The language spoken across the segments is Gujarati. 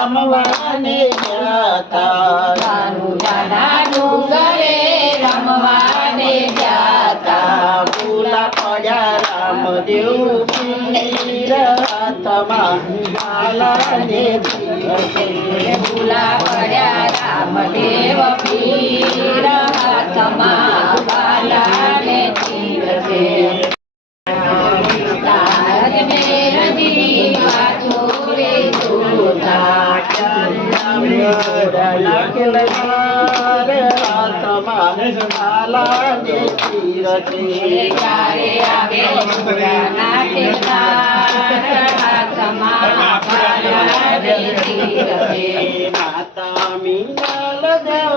રમવાને જાતા ડુંગરે રમવાને જાતા ભૂલા પડ્યા રામદેવ પીર હાથમાં માલાને ભૂલા પડ્યા રામદેવ પીર હાથમાં માલાને તીર છે माता मीनल देव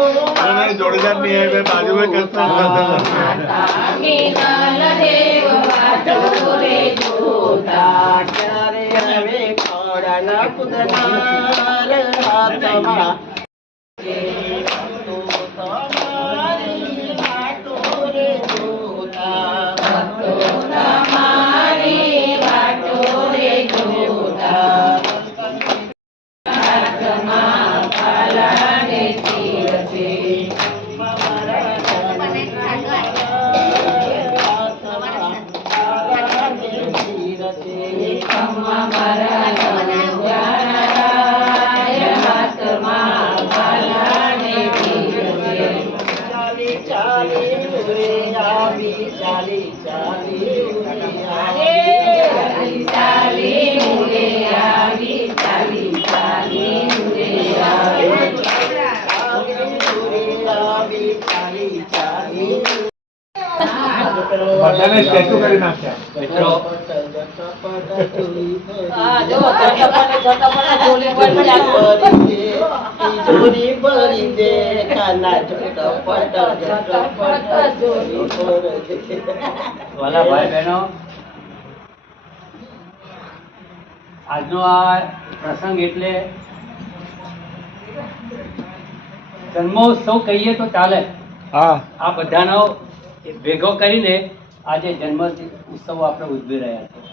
जोड़ीदार नहीं है बाजू में करता माता मीनल देव बाजूरे जोता करे हवे खोड़ा कुदनार हाथमा तो तुम्हारी बाटोरे जोता तो तुम्हारी बाटोरे जोता બધાને સ્ટેચ્યુ કરી નાખ્યા વાલા ભાઈ બહેનો, આજનો આ પ્રસંગ એટલે જન્મોત્સવ કહીએ તો ચાલે. આ બધાનો ભેગો કરીને આજે જન્મ ઉત્સવ આપણે ઉજવી રહ્યા છીએ.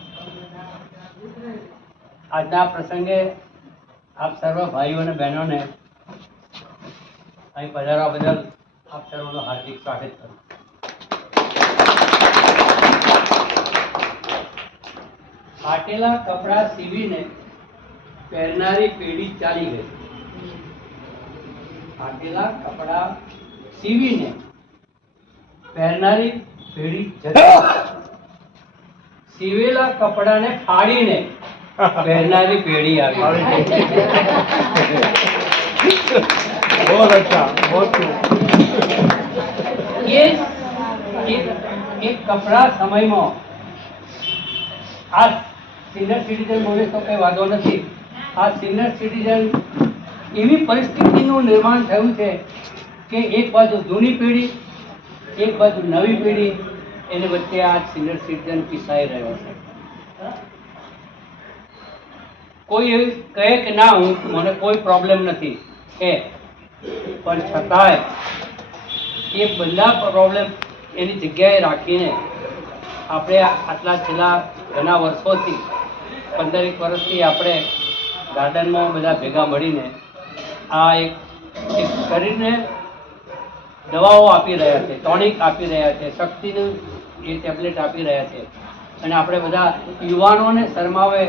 આજના પ્રસંગે આપ સર્વ ભાઈઓ અને બહેનોને અહીં પધારવા બદલ આપ સર્વનું હાર્દિક સ્વાગત કરું. ફાટેલા કપડા સીવીને પહેરનારી પેઢી ચાલી ગઈ. ફાટેલા કપડા સીવીને પહેરનારી પેઢી જતી. સીવેલા કપડાને ફાડીને પહેરનારી પેઢી આવી. बहुत अच्छा, बहुत એક કપડા સમયમાં આ સિનિયર સિટીઝન બોલે તો કઈ વાંધો નથી. આ સિનિયર સિટીઝન એવી પરિસ્થિતિનું નિર્માણ થયું છે કે એક બાજુ જૂની પેઢી, એક બાજુ નવી પેઢી, એની વચ્ચે આ સિનિયર સિટીઝન પીસાઈ રહ્યો છે. કોઈ એવું કહે કે ના મને કોઈ પ્રોબ્લેમ નથી કે, પણ છતાંય એ બધા પ્રોબ્લેમ એની જગ્યાએ રાખીને આપણે આટલા છેલ્લા ઘણા વર્ષોથી 15 વર્ષથી આપણે ગાર્ડનમાં બધા ભેગા મળીને આ એક શરીરને દવાઓ આપી રહ્યા છે, ટોનિક આપી રહ્યા છે, શક્તિનું એ ટેબ્લેટ આપી રહ્યા છે. અને આપણે બધા યુવાનોને શરમાવે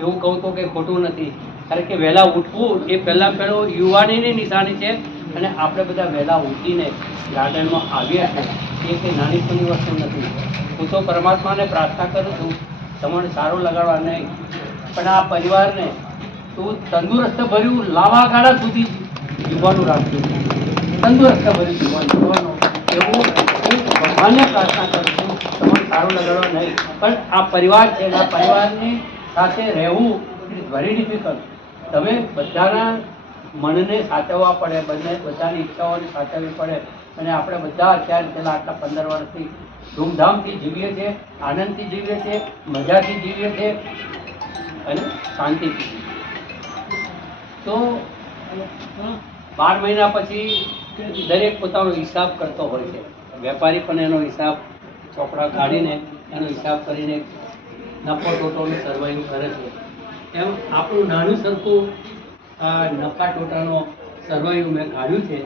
એવું કહું તો કે ખોટું નથી, કારણ કે વહેલા ઉઠવું એ પહેલાં યુવાનીની નિશાની છે. અને આપણે બધા વહેલા ઉઠીને ગાર્ડનમાં આવ્યા છે એ કંઈ નાની નાની વસ્તુ નથી. હું તો પરમાત્માને પ્રાર્થના કરું છું તમને સારું લગાડવા નહીં, પણ આ પરિવારને તું તંદુરસ્ત ભર્યું લાંબા ગાળા સુધી જીવવાનું રાખ્યું, તંદુરસ્ત ભર્યું જીવવાનું એવું હું ભગવાનને પ્રાર્થના કરું છું. તમને સારું લગાડવા નહીં, પણ આ પરિવાર છે, આ પરિવારની સાથે રહેવું ઇટ ઇઝ વેરી ડિફિકલ્ટ. તમે બધાના મનને સાચવવા પડે, બધાની ઈચ્છાઓને સાચવવી પડે. અને આપણે બધા અત્યારે છેલ્લા આટલા 15 વર્ષથી ધૂમધામથી જીવીએ છીએ, આનંદથી જીવીએ છીએ, મજાથી જીવીએ છીએ. અને શાંતિથી. તો 12 મહિના પછી દરેક પોતાનો હિસાબ કરતો હોય છે. વેપારી પણ એનો હિસાબ ચોપડા કાઢીને એનો હિસાબ કરીને નફો ટોટોનું સર્વાઈવ કરે છે. એમ આપણું નાનું સરખું આ નફા ટોટાનો સર્વાઈવ મેં કાઢ્યું છે એ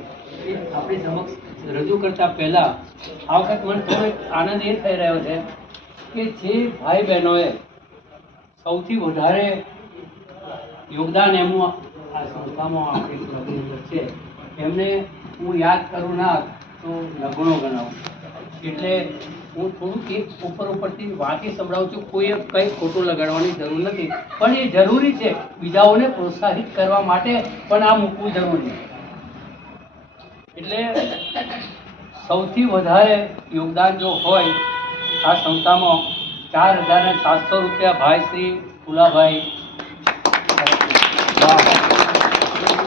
આપણી સમક્ષ રજૂ કરતા પહેલા આ વખત મને થોડો આનંદ એ થઈ રહ્યો છે કે જે ભાઈ બહેનોએ સૌથી વધારે યોગદાન એમનું આ સંસ્થામાં આપણી ક્લબની અંદર છે એમને હું યાદ કરું ના તો લગણો ગણાવું. એટલે હું થોડુંક એક ઉપરથી વાંચી સંભળાવું છું. કોઈએ કંઈ ખોટું લગાડવાની જરૂર નથી, પણ એ જરૂરી છે બીજાઓને પ્રોત્સાહિત કરવા માટે પણ આ મૂકવું જરૂરી છે. એટલે સૌથી વધારે યોગદાન જો હોય આ સંસ્થામાં 4,700 રૂપિયા ભાઈ શ્રી ફુલાભાઈ.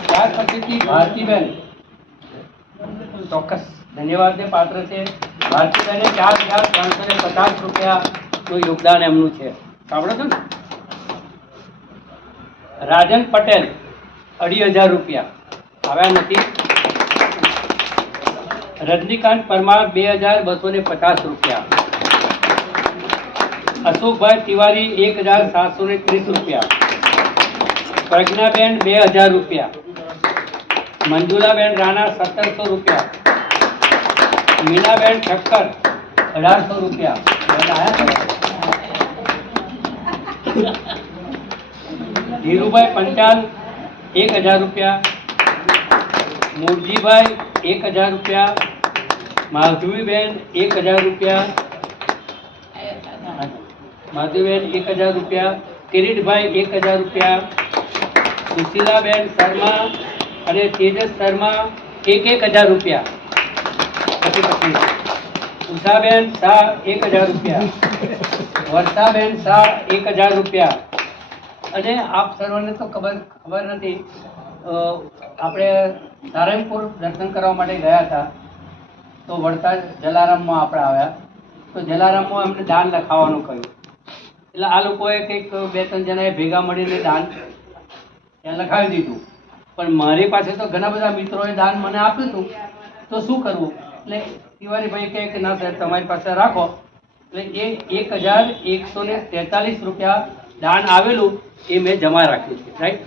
ત્યાર પછીથી ભારતીબેન ચોક્કસ ધન્યવાદને પાત્ર છે. ભારતીબેને 4,350 રૂપિયાનું યોગદાન એમનું છે. સાંભળો છો ને? રાજન પટેલ 2,500 રૂપિયા આવ્યા નથી. રજનીકાંત પરમાર 2,250 રૂપિયા. અશોકભાઈ તિવારી 1,730 રૂપિયા. પ્રજ્ઞાબેન 2,000 રૂપિયા. મંજુલાબેન રાણા 1,700 રૂપિયા. મીનાબેન ઠક્કર 1,800 રૂપિયા. ધીરુભાઈ પંચાલ 1,000 રૂપિયા. મૂળજીભાઈ 1,000 રૂપિયા. માધવીબેન 1,000 રૂપિયા. માધવીબેન 1,000 રૂપિયા. કિરીટભાઈ 1,000 રૂપિયા. સુશીલાબેન શર્મા અને તેજસ શર્મા 1,000 રૂપિયા. ઉષાબેન શાહ 1,000 રૂપિયા. વર્ષાબેન શાહ 1,000 રૂપિયા. અને આપ સર્વને તો ખબર નથી, આપણે સારંગપુર દર્શન કરવા માટે ગયા હતા તો વડતા જલારામમાં આપણે આવ્યા તો જલારામમાં એમને દાન લખાવવાનું કહ્યું. એટલે આ લોકોએ કંઈક 2-3 જણાએ ભેગા મળીને દાન ત્યાં લખાવી દીધું. પણ મારી પાસે તો ઘણા બધા મિત્રોએ દાન મને આપ્યું હતું, તો શું કરવું? એટલે તિવારીભાઈ કહે કે ના સાહેબ તમારી પાસે રાખો. એટલે એ 1,143 રૂપિયા દાન આવેલું એ મેં જમા રાખ્યું છે. રાઈટ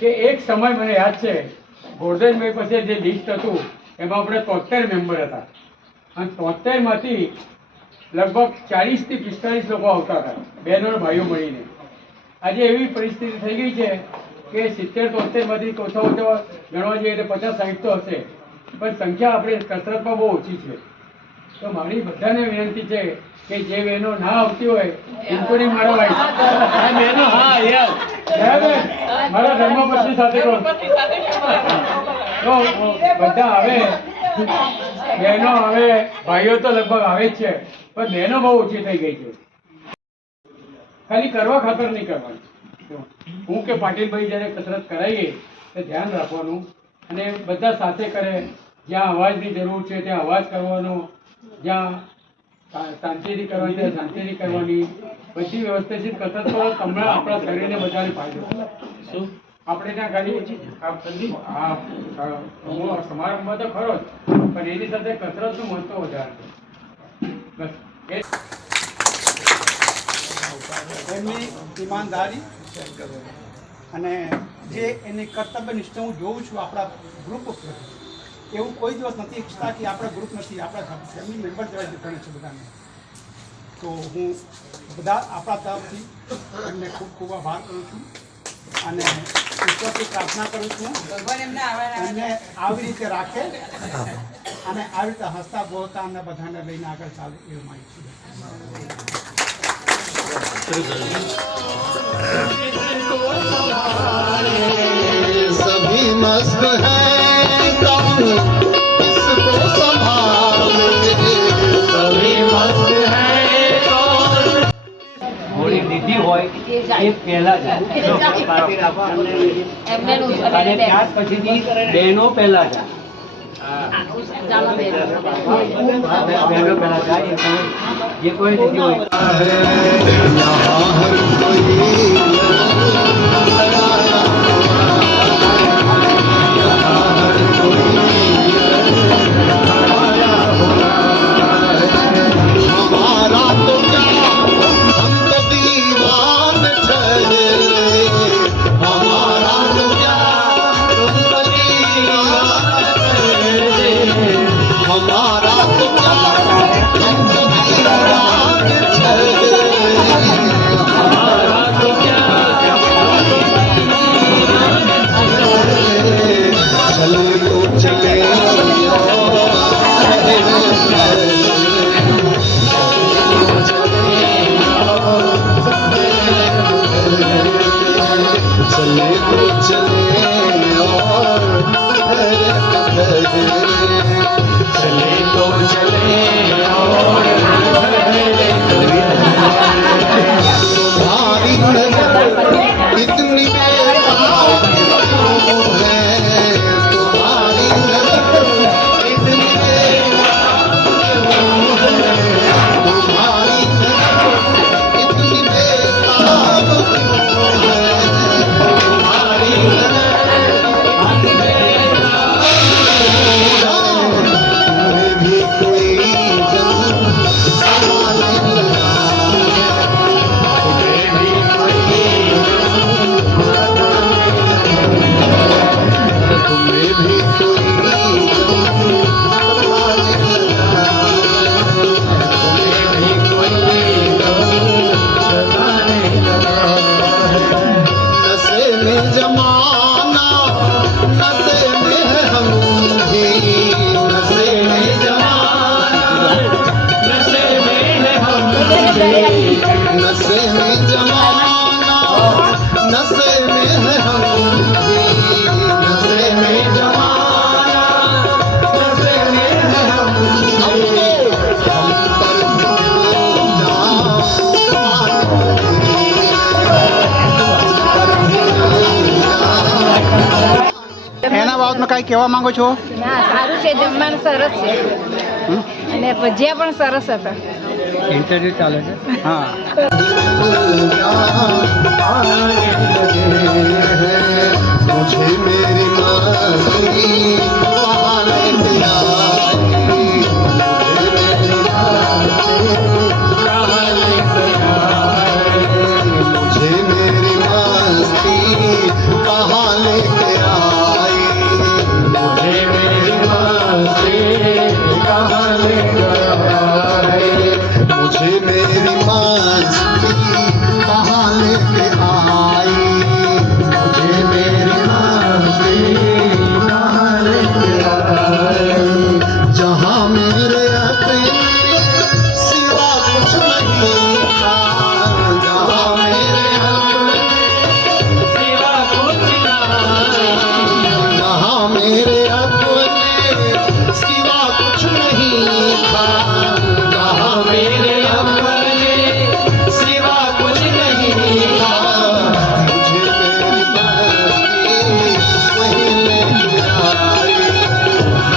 કે એક સમય મને યાદ છે ગોરધનભાઈ પાસે જે લિસ્ટ હતું એમાં આપણે 73 મેમ્બર હતા અને 73 માંથી લગભગ 40 થી 45 લોકો આવતા હતા, બહેનો અને ભાઈઓ મળીને. આજે એવી પરિસ્થિતિ થઈ ગઈ છે કે 70-73 માંથી ઓછા ગણવા જઈએ તો 50-60 તો હશે, પણ સંખ્યા આપણે કસરતમાં બહુ ઓછી છે. તો મારી બધાને વિનંતી છે કે જે બહેનો ના આવતી હોય ઇન્કોની મારા બહેનો, હા યાર મારા ધર્મપત્ની સાથે તો બધા આવે, બહેનો આવે, ભાઈઓ તો લગભગ આવે જ છે, પણ બહેનો બહુ ઓછી થઈ ગઈ છે. ખાલી કરવા ખાતર નહીં કરવાની. હું કે પાટીલભાઈ જ્યારે કસરત કરાવીએ તો ધ્યાન રાખવાનું અને બધા સાથે કરે. જ્યાં અવાજની જરૂર છે ત્યાં અવાજ કરવાનો, જ્યાં શાંતિથી કરવાની ત્યાં શાંતિથી કરવાની. બધી વ્યવસ્થિત કસરત કરો, તમને આપણા શરીરને બધાને ફાયદો. શું આપણે ત્યાં ખાલી સમારંભમાં તો ખરો જ, પણ એની સાથે કસરતનું મહત્વ વધારે છે. એમની ઈમાનદારી અને જે એની કર્તવ્ય નિષ્ઠા હું જોઉં છું આપણા ગ્રુપ ઉપર, એવું કોઈ દિવસ નથી ઈચ્છતા કે આપણા ગ્રુપ નથી, આપણા ફેમિલી મેમ્બર જેવા જ ગણે છે બધાને. તો હું બધા આપણા તરફથી એમને ખૂબ ખૂબ આભાર કરું છું અને ઈશ્વરથી પ્રાર્થના કરું છું એમને આવી રીતે રાખે અને આવી રીતે હસતા બોલતા અને બધાને લઈને આગળ ચાલે એવું માનું છું. सभी मस्त हैं कौन इसको संभाले, सभी मस्त हैं कौन. હોળી દીધી હોય એ પહેલા જ અને ત્યાર પછીથી બહેનો પહેલા જ. બેઠો પેલા જાય એ તમે જે કોઈ નથી હોય यहाँ हर कोई हमारा तो क्या हम तो दीवान ठहरे हमारा तो क्या हम तो दीवान ठहरे हमारा तो क्या हम तो दीवान ठहरे हमारा तो क्या चले तो चले चले तो चले और चले तो चले और तुम्हारी नजर इतनी बेताब है तुम्हारी नजर इतनी बेताब है तुम्हारी नजर इतनी बेताब है तुम्हारी नजर तुम्हें भी कोई जब समाने लगा तुम्हें भी कोई तुम्हें भी कोई समाने लगा तुम्हें भी कोई समाने लगा नशे में जमाना नशे में है हम भी नशे में जमाना नशे में है हम भी नशे में जमाना नशे में है हम भी नशे में जमाना नशे में है हम पर એના બાબતમાં કાંઈ કહેવા માંગો છો? ના સારું છે, જમવાનું સરસ છે અને ભજીયા પણ સરસ હતા. ઇન્ટરવ્યુ ચાલે છે હા मुझे मेरी मस्ती वहाँ लेके आई मुझे मेरी मस्ती वहाँ लेके आई मुझे मेरी मस्ती वहाँ लेके आई मुझे मेरी मस्ती कहाँ लेके आई मुझे मेरी मस्ती कहाँ लेके आई मुझे मेरी मस्ती कहाँ लेके आई जहाँ मेरे अपने सिवा कुछ नहीं था जहाँ मेरे अपने सिवा कुछ नहीं जहाँ मेरे अपने सिवा कुछ नहीं था जहाँ मेरे अपने सिवा कुछ नहीं था मुझे मेरी मस्ती वहीं लेके आई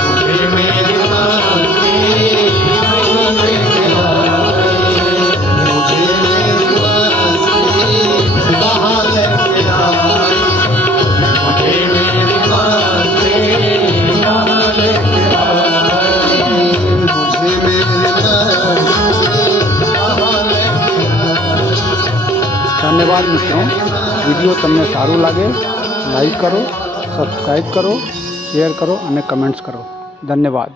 मुझे मेरी मस्ती वहीं लेके आई मुझे मेरी मस्ती कहाँ लेके आई मुझे मेरी मस्ती कहाँ लेके आई मुझे मेरी मस्ती कहाँ लेके आई ધન્યવાદ મિત્રો. વિડીયો તમને સારું લાગે લાઈક કરો, સબસ્ક્રાઈબ કરો, શેર કરો અને કમેન્ટ્સ કરો. ધન્યવાદ.